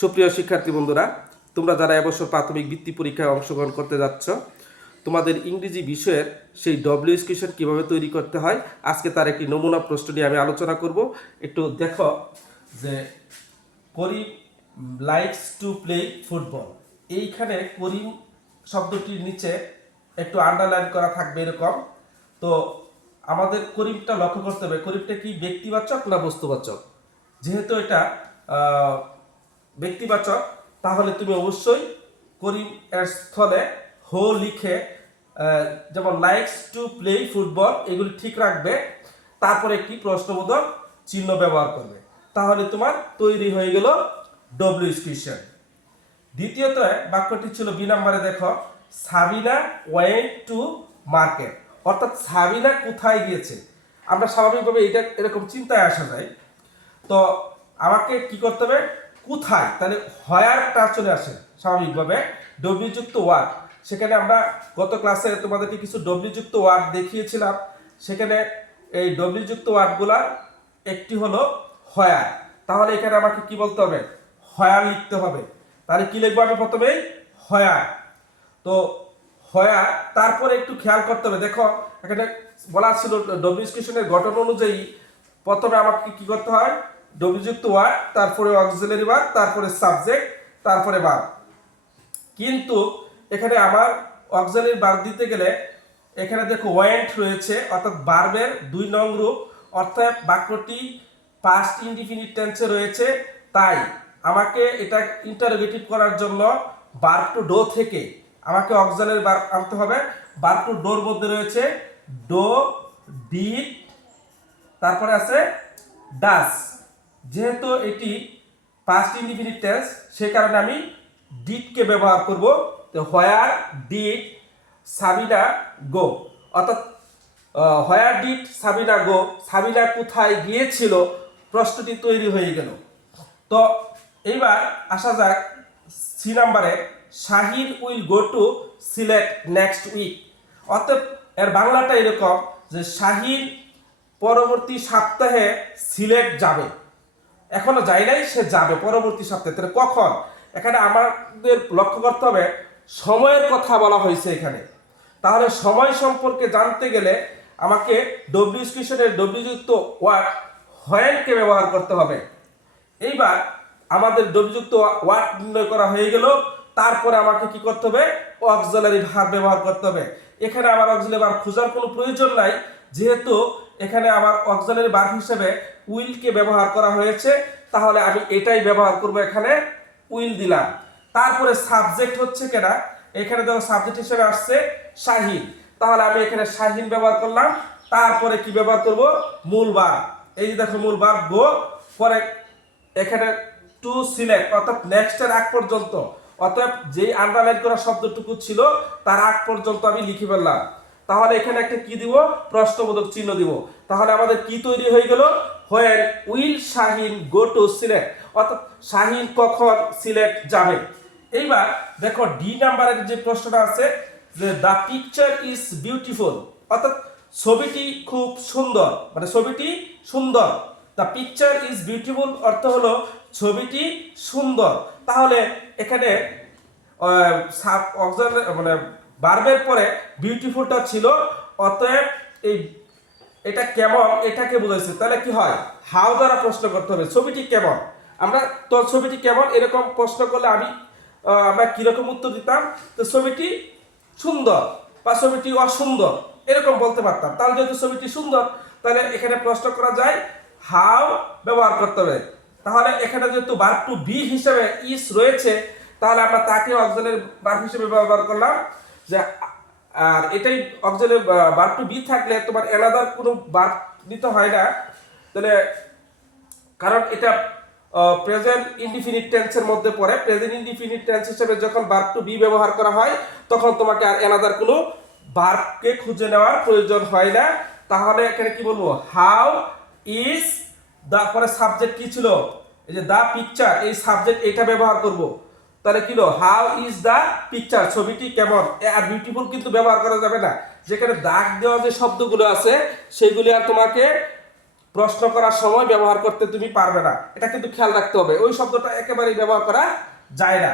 সুপ্রিয় শিক্ষার্থী বন্ধুরা, তোমরা যারা এবছর প্রাথমিক বৃত্তি পরীক্ষায় অংশগ্রহণ করতে যাচ্ছ, তোমাদের ইংরেজি বিষয়ের সেই ডব্লিউএস কোয়েশ্চেন কীভাবে তৈরি করতে হয় আজকে তার একটি নমুনা প্রশ্ন নিয়ে আমি আলোচনা করব। একটু দেখো যে করিম লাইকস টু প্লে ফুটবল, এইখানে করিম শব্দটির নিচে একটু আন্ডারলাইন করা থাকবে এরকম। তো আমাদের করিমটা লক্ষ্য করতে হবে, করিমটা কি ব্যক্তিবাচক না বস্তুবাচক। যেহেতু এটা ব্যক্তিবাচক, তাহলে তুমি অবশ্যই করিম এর স্থলে হো লিখে যেমন লাইকস টু প্লে ফুটবল এগুলি ঠিক রাখবে, তারপরে একটি প্রশ্নবোধক চিহ্ন ব্যবহার করবে, তাহলে তোমার তৈরি হয়ে গেল ডব্লিউএস কোয়েশ্চেন। দ্বিতীয়ত বাক্যটি ছিল বি নাম্বারে, দেখো সাবিনা ওয়েন্ট টু মার্কেট, অর্থাৎ সাবিনা কোথায় গিয়েছে। আমরা স্বাভাবিকভাবে এটা এরকম চিন্তায় আসা যায়। তো আমাকে কি করতে হবে, কোথায়, তাহলে হোয়ারটা চলে আসে স্বাভাবিকভাবে, ডব্লিউ যুক্ত ওয়ার্ড। সেখানে আমরা গত ক্লাসে তোমাদেরকে কিছু ডব্লিউ যুক্ত ওয়ার্ড দেখিয়েছিলাম, সেখানে এই ডব্লিউ যুক্ত ওয়ার্ডগুলার একটি হলো হোয়ার। তাহলে এখানে আমাকে কি বলতে হবে, হোয়ার লিখতে হবে। তাহলে কি লিখবো আমি প্রথমেই, হোয়ার। তো হোয়ার, তারপরে একটু খেয়াল করতে হবে, দেখো এখানে বলা ছিল ডব্লিউএস কোয়েশ্চেনের গঠন অনুযায়ী প্রথমে আমাকে কি করতে হয়, ডব্লিউ যুক্ত ওয়ার্ড, তারপরে অক্সিলারি ভার্ব, তারপরে সাবজেক্ট, তারপরে ভার্ব। কিন্তু এখানে আমার অক্সিলারি ভার্ব দিতে গেলে এখানে দেখো ওয়েন্ট রয়েছে, অর্থাৎ ভার্বের 2 নং রূপ, অর্থাৎ বাক্যটি পাস্ট ইনডিফিনিট টেন্সে রয়েছে। তাই আমাকে এটা ইন্টারোগেটিভ করার জন্য ভার্ব টু ডো থেকে আমাকে অক্সিলারি ভার্ব আনতে হবে। ভার্ব টু ডোর মধ্যে রয়েছে ডো, ডিড, তারপরে আছে ডাস। যেহেতু এটি পাস্ট ইনডিফিনিট টেন্স, সে কারণে আমি ডিডকে ব্যবহার করব। তো হোয়ার ডিড সাবিনা গো, অর্থাৎ হোয়ার ডিড সাবিনা গো, সাবিনা কোথায় গিয়েছিল, প্রশ্নটি তৈরি হয়ে গেল। তো এইবার আসা যাক সি নাম্বারে, Shahin will go to Sylhet next week. অর্থাৎ এর বাংলাটা এরকম যে শাহিন পরবর্তী সপ্তাহে সিলেট যাবে, এখনো যায় নাই, সে যাবে পরবর্তী সপ্তাহে। তাহলে কখন, এখানে আমাদের লক্ষ্য করতে হবে সময়ের কথা বলা হয়েছে এখানে। তাহলে সময় সম্পর্কে জানতে গেলে আমাকে ডব্লিউএস কোয়েশ্চেনের ডব্লিউ যুক্ত ওয়ার্ড হোয়েনকে ব্যবহার করতে হবে। এইবার আমাদের ডব্লিউ যুক্ত ওয়ার্ড নির্ণয় করা হয়ে গেল, তারপরে আমাকে কি করতে হবে, অক্সিলারি ভার্ব ব্যবহার করতে হবে। এখানে আমার অক্সিলারি ভার্ব খোঁজার কোনো প্রয়োজন নাই, যেহেতু এখানে আমার অক্সিলারি ভার্ব হিসেবে উইলকে ব্যবহার করা হয়েছে, তাহলে আমি এটাই ব্যবহার করব। এখানে উইল দিলাম। তারপরে সাবজেক্ট হচ্ছে কেনা, এখানে দেখো সাবজেক্ট হিসেবে আসছে শাহিন, তাহলে আমি এখানে শাহিন ব্যবহার করলাম। তারপরে কি ব্যবহার করব, মূল ভার্ব। এই যে দেখো মূল ভার্ব গো, পরে এখানে টু সিলেক্ট, অর্থাৎ নেক্সট এর আগ পর্যন্ত, অর্থাৎ যেই আন্ডারলাইন করা শব্দটুকু ছিল তার আগ পর্যন্ত আমি লিখে ফেললাম। তাহলে এখানে একটা কি দিব, প্রশ্নবোধক চিহ্ন দিব। তাহলে আমাদের কি তৈরি হয়ে গেল, when will Shahin go to Sylhet, অর্থাৎ শাহিন কখন সিলেট যাবে। এইবার দেখো ডি নাম্বারের যে প্রশ্নটা আছে, যে দ্য পিকচার ইজ বিউটিফুল, অর্থাৎ ছবিটি খুব সুন্দর, মানে ছবিটি সুন্দর। দ্য পিকচার ইজ বিউটিফুল অর্থ হলো ছবিটি সুন্দর। তাহলে এখানে মানে ভার্বের পরে বিউটিফুলটা ছিল, অতএব এটা কেমন এটাকে বোঝাইছে। তাহলে কি হয়, হাউ দ্বারা প্রশ্ন করতে হবে, ছবিটি কেমন। আমরা তো ছবিটি কেমন এরকম প্রশ্ন করলে আমরা কিরকম উত্তর দিতাম, তো ছবিটি সুন্দর বা ছবিটি অসুন্দর এরকম বলতে পারতাম। তাহলে যেহেতু ছবিটি সুন্দর, তাহলে এখানে প্রশ্ন করা যায় হাউ ব্যবহার করতে হবে। তাহলে এখানে যেহেতু ভার্ব টু বি হিসেবে ইস রয়েছে, তাহলে আমরা তাকে অক্সিলারি ভার্ব হিসেবে ব্যবহার করলাম। যে আর এটাই অক্সিলারি ভার্ব টু বি থাকলে তোমার অ্যানাদার কোনো ভার্ব নিতে হয় না। তাহলে কারণ এটা প্রেজেন্ট ইনডিফিনিট টেন্সের মধ্যে পড়ে। প্রেজেন্ট ইনডিফিনিট টেন্স হিসেবে যখন ভার্ব টু বি ব্যবহার করা হয়, তখন তোমাকে আর অ্যানাদার কোনো ভার্বকে খুঁজে নেওয়ার প্রয়োজন হয় না। তাহলে এখানে কি বলবো, হাউ ইজ দা, পরে সাবজেক্ট কি ছিল, এই যে দা পিকচার, এই সাবজেক্ট এটা ব্যবহার করব। তাহলে কি হলো, হাউ ইজ দা পিকচার, ছবিটি কেমন। আর বিউটিফুল কিন্তু ব্যবহার করা যাবে না, যেখানে দাগ দেওয়া যে শব্দগুলো আছে সেগুলি আর তোমাকে প্রশ্ন করার সময় ব্যবহার করতে তুমি পারবে না, এটা কিন্তু খেয়াল রাখতে হবে। ওই শব্দটা একেবারেই ব্যবহার করা যায় না।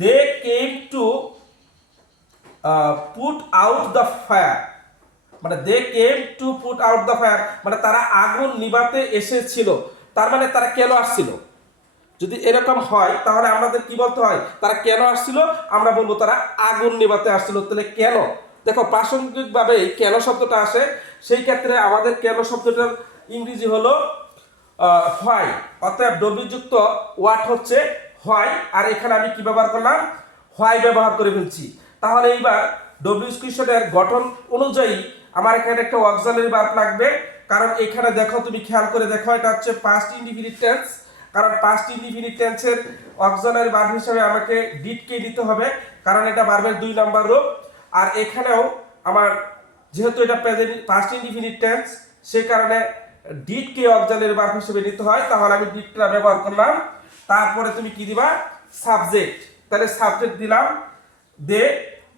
They came to put out the fire, মানে they came to put out the fire মানে তারা আগুন নিভাতে এসেছিল। তার মানে তারা কেন আসছিল? যদি এরকম হয় তাহলে আমাদের কি বলতে হয়? তারা কেন আসছিল? আমরা বলবো তারা আগুন নেভাতে আসছিল। তাহলে কেন? দেখো প্রাসঙ্গিকভাবে কেন শব্দটা আসে, সেই ক্ষেত্রে আমাদের কেন শব্দটার ইংরেজি হলো হোয়াই, অতএব ডব্লিউযুক্ত ওয়ার্ড হচ্ছে হোয়াই, আর এখানে আমি কি ব্যবহার করলাম? হোয়াই ব্যবহার করে ফেলছি। তাহলে এইবার ডব্লিউ কোয়েশ্চনের গঠন অনুযায়ী আমার এখানে একটা অক্সিলারি ভার্ব লাগবে, কারণ এখানে দেখো, তুমি খেয়াল করে দেখো, এটা হচ্ছে পাস্ট ইনডিফিনিট টেন্স। কারণ পাস্ট ইনডিফিনিট টেন্সের অক্সিলারি ভার্ব হিসেবে আমাকে ডিডকে দিতে হবে, কারণ এটা ভার্বের 2 নাম্বার রূপ। আর এখানেও আমার যেহেতু এটা প্রেজেন্ট পাস্ট ইনডিফিনিট টেন্স, সেই কারণে ডিডকে অক্সিলারি ভার্ব হিসেবে নিতে হয়। তাহলে আমি ডিডটা ব্যবহার করলাম। তারপরে তুমি কি দিবা? সাবজেক্ট। তাহলে সাবজেক্ট দিলাম দে,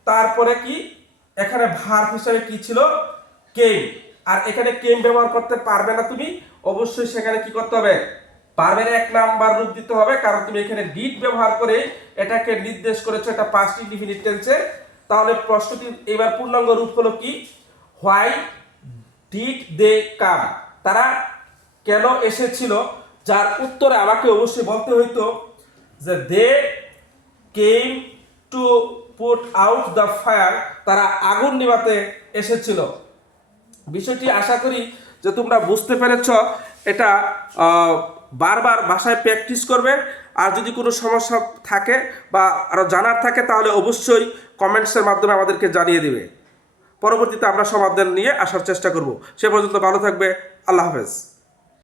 তারপরে কি এখানে ভার্ব হিসেবে কি ছিল? কেম। আর এখানে কেম ব্যবহার করতে পারবে না তুমি, অবশ্যই সেখানে কি করতে হবে? ভার্বের 1 নাম্বার রূপ দিতে হবে, কারণ তুমি এখানে ডিড ব্যবহার করে এটাকে নির্দেশ করেছো, এটা পাস্ট ইনডিফিনিট টেন্সে। তাহলে প্রশ্নটি এবার পূর্ণাঙ্গ রূপ হলো কি? হোয়াই ডিড দে কাম, তারা কেন এসেছিল? যার উত্তরে আমাকে অবশ্যই বলতে হইতো যে they came to put out the fire, তারা আগুন নিভাতে এসেছিল। বিষয়টি আশা করি যে তোমরা বুঝতে পেরেছ। এটা বারবার বাসায় প্র্যাকটিস করবে। আর যদি কোনো সমস্যা থাকে বা আরও জানার থাকে তাহলে অবশ্যই কমেন্টসের মাধ্যমে আমাদেরকে জানিয়ে দিবে। পরবর্তীতে আমরা সমাধান নিয়ে আসার চেষ্টা করব। সে পর্যন্ত ভালো থাকবে। আল্লাহ হাফেজ।